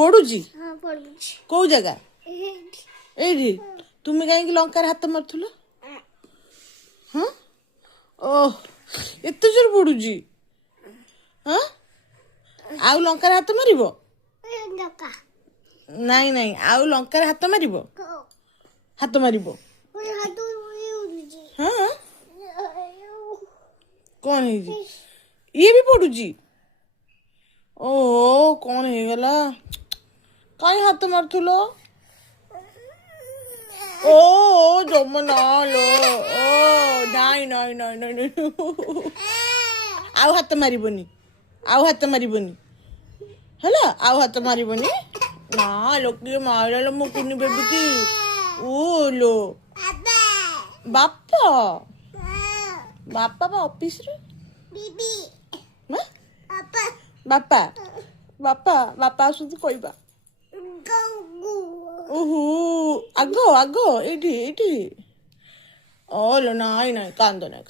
ପଡୁଛି ପଡୁଛି କୋଉ ଜାଗା ଏଇଠି ତୁମେ କାହିଁକି ଲଙ୍କାରେ ହାତ ମାରୁଥିଲ ହଁ ଓ ଏତେ ଜୋର ପଡୁଛି ହଁ ଆଉ ଲଙ୍କାରେ ହାତ ମାରିବ ନାଇଁ ନାଇଁ ଆଉ ଲଙ୍କାରେ ହାତ ମାରିବ ହାତ ମାରିବ ହଁ କଣ ହେଇଛି ଇଏ ବି ପଡୁଛି ଓହୋ କଣ ହେଇଗଲା କାହିଁ ହାତ ମାରୁଥିଲ ଓ ଜମା ନା ଲୋ ଓ ନାଇଁ ନାଇଁ ନାଇଁ ନାଇଁ ନାଇଁ ଆଉ ହାତ ମାରିବନି ହେଲା ଆଉ ହାତ ମାରିବନି ନା ଲୋ କିଏ ମାରିଲା ମୋ କୁନି ବେବି କି ଓ ଲୋ ବାପା ବାପା ବା ଅଫିସରେ ବାପା ବାପା ବାପା ଆସୁଛି କହିବା ଓହୋ ଆଗ ଏଇଠି ଓ ଲୋ ନାଇଁ ନାଇଁ କାନ୍ଦ ନାହିଁ